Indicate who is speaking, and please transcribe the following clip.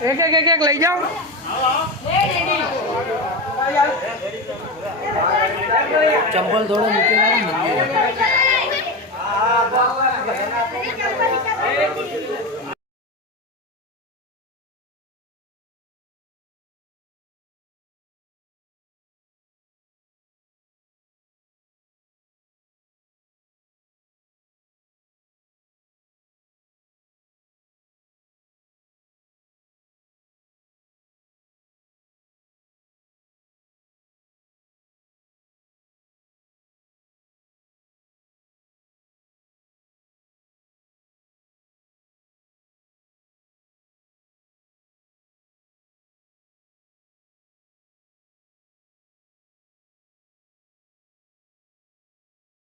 Speaker 1: એક એક એક એક લઈ જાઓ
Speaker 2: ચંપલ થોડો મૂકી મંદિર